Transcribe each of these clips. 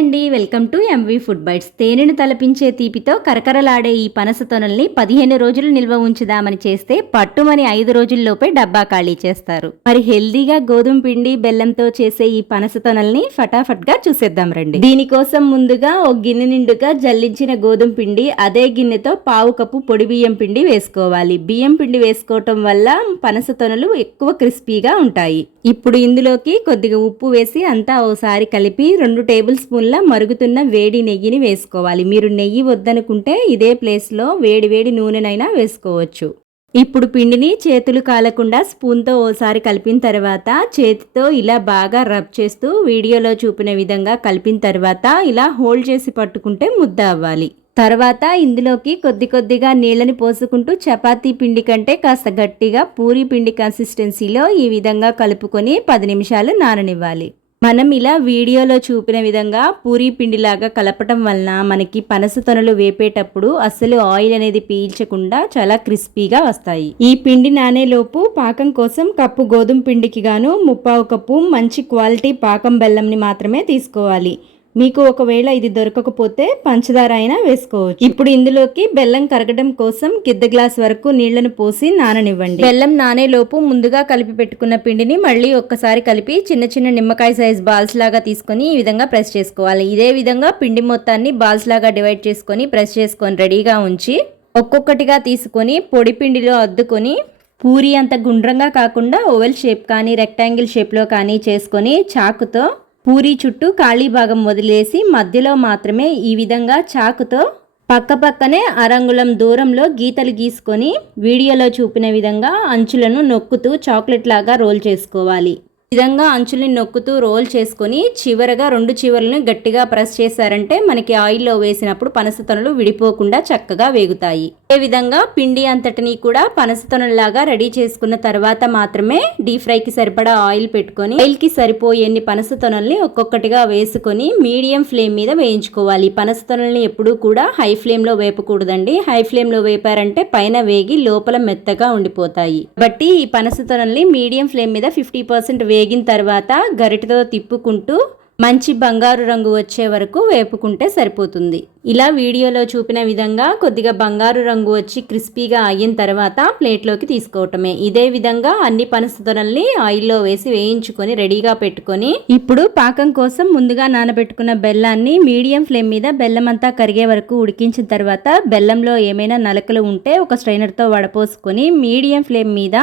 అండి, welcome to MV food bytes. తేనెను తలపించే తీపితో కరకరలాడే ఈ పనస తొనల్ని 15 రోజులు నిల్వ ఉంచుదామని చేస్తే పట్టుమని 5 రోజుల్లోపే డబ్బా ఖాళీ చేస్తారు. మరి హెల్దీగా గోధుమ పిండి బెల్లంతో చేసే ఈ పనస తొనల్ని ఫటాఫట్గా చూసేద్దాం రండి. దీనికోసం ముందుగా ఒక గిన్నె నిండుగా జల్లించిన గోధుమ పిండి, అదే గిన్నెతో పావు కప్పు పొడి బియ్యం పిండి వేసుకోవాలి. బియ్యం పిండి వేసుకోవటం వల్ల పనస తొనలు ఎక్కువ క్రిస్పీగా ఉంటాయి. ఇప్పుడు ఇందులోకి కొద్దిగా ఉప్పు వేసి అంతా ఓసారి కలిపి 2 టేబుల్ స్పూన్ల మరుగుతున్న వేడి నెయ్యిని వేసుకోవాలి. మీరు నెయ్యి వద్దనుకుంటే ఇదే ప్లేస్లో వేడి నూనెనైనా వేసుకోవచ్చు. ఇప్పుడు పిండిని చేతులు కాలకుండా స్పూన్తో ఓసారి కలిపిన తర్వాత చేతితో ఇలా బాగా రబ్ చేస్తూ వీడియోలో చూపిన విధంగా కలిపిన తర్వాత ఇలా హోల్డ్ చేసి పట్టుకుంటే ముద్ద అవ్వాలి. తర్వాత ఇందులోకి కొద్దిగా నీళ్ళని పోసుకుంటూ చపాతీ పిండి కంటే కాస్త గట్టిగా పూరీ పిండి కన్సిస్టెన్సీలో ఈ విధంగా కలుపుకొని 10 నిమిషాలు నాననివ్వాలి. మనం ఇలా వీడియోలో చూపిన విధంగా పూరీ పిండిలాగా కలపటం వలన మనకి పనస తొనలు వేపేటప్పుడు అస్సలు ఆయిల్ అనేది పీల్చకుండా చాలా క్రిస్పీగా వస్తాయి. ఈ పిండి నానేలోపు పాకం కోసం కప్పు గోధుమ పిండికి గాను 1/4 కప్పు మంచి క్వాలిటీ పాకం బెల్లంని మాత్రమే తీసుకోవాలి. మీకు ఒకవేళ ఇది దొరకకపోతే పంచదార అయినా వేసుకోవచ్చు. ఇప్పుడు ఇందులోకి బెల్లం కరగడం కోసం గిద్ద గ్లాస్ వరకు నీళ్లను పోసి నాననివ్వండి. బెల్లం నానేలోపు ముందుగా కలిపి పెట్టుకున్న పిండిని మళ్ళీ ఒక్కసారి కలిపి చిన్న నిమ్మకాయ సైజ్ బాల్స్ లాగా తీసుకొని ఈ విధంగా ప్రెస్ చేసుకోవాలి. ఇదే విధంగా పిండి మొత్తాన్ని బాల్స్ లాగా డివైడ్ చేసుకొని ప్రెస్ చేసుకొని రెడీగా ఉంచి ఒక్కొక్కటిగా తీసుకొని పొడి పిండిలో అద్దుకొని పూరి అంత గుండ్రంగా కాకుండా ఓవెల్ షేప్ కానీ రెక్టాంగిల్ షేప్లో కానీ చేసుకొని చాకుతో పూరీ చుట్టూ ఖాళీ భాగం వదిలేసి మధ్యలో మాత్రమే ఈ విధంగా చాకుతో పక్కనే అరంగుళం దూరంలో గీతలు గీసుకొని వీడియోలో చూపిన విధంగా అంచులను నొక్కుతూ చాక్లెట్ లాగా రోల్ చేసుకోవాలి. ఈ విధంగా అంచుల్ని నొక్కుతూ రోల్ చేసుకొని చివరగా 2 చివర్లను గట్టిగా ప్రెస్ చేశారంటే మనకి ఆయిల్లో వేసినప్పుడు పనస తొనలు విడిపోకుండా చక్కగా వేగుతాయి. ఈ విధంగా పిండి అంతటిని కూడా పనస తొనల్లాగా రెడీ చేసుకున్న తర్వాత మాత్రమే డీప్ ఫ్రైకి సరిపడా ఆయిల్ పెట్టుకొని ఆయిల్కి సరిపోయేన్ని పనస తొనల్ని ఒక్కొక్కటిగా వేసుకొని మీడియం ఫ్లేమ్ మీద వేయించుకోవాలి. పనస తొనల్ని ఎప్పుడూ కూడా హై ఫ్లేమ్లో వేపకూడదండి. హై ఫ్లేమ్లో వేపారంటే పైన వేగి లోపల మెత్తగా ఉండిపోతాయి. కాబట్టి ఈ పనస తొనల్ని మీడియం ఫ్లేమ్ మీద 50% వేగిన తర్వాత గరిటెతో తిప్పుకుంటూ మంచి బంగారు రంగు వచ్చే వరకు వేపుకుంటే సరిపోతుంది. ఇలా వీడియోలో చూపిన విధంగా కొద్దిగా బంగారు రంగు వచ్చి క్రిస్పీగా అయిన తర్వాత ప్లేట్లోకి తీసుకోవటమే. ఇదే విధంగా అన్ని పనస తొనల్ని ఆయిల్లో వేసి వేయించుకొని రెడీగా పెట్టుకొని ఇప్పుడు పాకం కోసం ముందుగా నానబెట్టుకున్న బెల్లాన్ని మీడియం ఫ్లేమ్ మీద బెల్లం అంతా కరిగే వరకు ఉడికించిన తర్వాత బెల్లంలో ఏమైనా నలకలు ఉంటే ఒక స్ట్రైనర్తో వడపోసుకొని మీడియం ఫ్లేమ్ మీద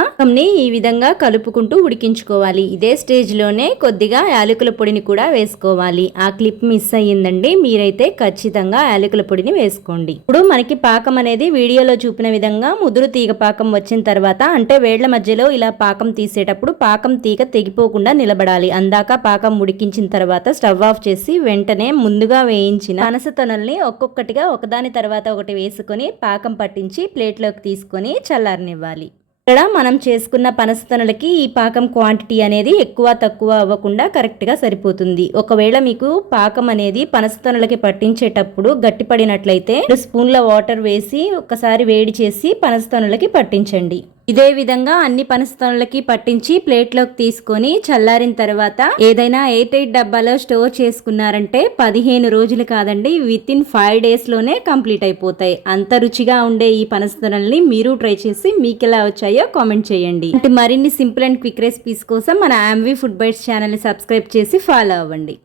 ఈ విధంగా కలుపుకుంటూ ఉడికించుకోవాలి. ఇదే స్టేజ్లోనే కొద్దిగా యాలకుల పొడిని కూడా వేసుకోవాలి. ఆ క్లిప్ మిస్ అయ్యిందండి, మీరైతే ఖచ్చితంగా యాలకుల పొడిని వేసుకోండి. ఇప్పుడు మనకి పాకం అనేది వీడియోలో చూపిన విధంగా ముదురు తీగ పాకం వచ్చిన తర్వాత అంటే వేళ్ల మధ్యలో ఇలా పాకం తీసేటప్పుడు పాకం తీగ తెగిపోకుండా నిలబడాలి. అందాక పాకం ఉడికించిన తర్వాత స్టవ్ ఆఫ్ చేసి వెంటనే ముందుగా వేయించిన పనస తొనల్ని ఒక్కొక్కటిగా ఒకదాని తర్వాత ఒకటి వేసుకొని పాకం పట్టించి ప్లేట్లోకి తీసుకొని చల్లారనివ్వాలి. ఇక్కడ మనం చేసుకున్న పనస తొనలకి ఈ పాకం క్వాంటిటీ అనేది ఎక్కువ తక్కువ అవ్వకుండా కరెక్ట్గా సరిపోతుంది. ఒకవేళ మీకు పాకం అనేది పనస తొనలకి పట్టించేటప్పుడు గట్టిపడినట్లయితే 2 స్పూన్ల వాటర్ వేసి ఒకసారి వేడి చేసి పనస తొనలకి పట్టించండి. ఇదే విధంగా అన్ని పనస తొనలకి పట్టించి ప్లేట్లోకి తీసుకొని చల్లారిన తర్వాత ఏదైనా ఎయిర్ టైట్ డబ్బాలో స్టోర్ చేసుకున్నారంటే 15 రోజులు కాదండి, వితిన్ 5 డేస్లోనే కంప్లీట్ అయిపోతాయి. అంత రుచిగా ఉండే ఈ పనస తొనల్ని మీరు ట్రై చేసి మీకు ఎలా వచ్చాయో కామెంట్ చేయండి. మరిన్ని సింపుల్ అండ్ క్విక్ రెసిపీస్ కోసం మన ఎంవి ఫుడ్ బైట్స్ ఛానల్ని సబ్స్క్రైబ్ చేసి ఫాలో అవ్వండి.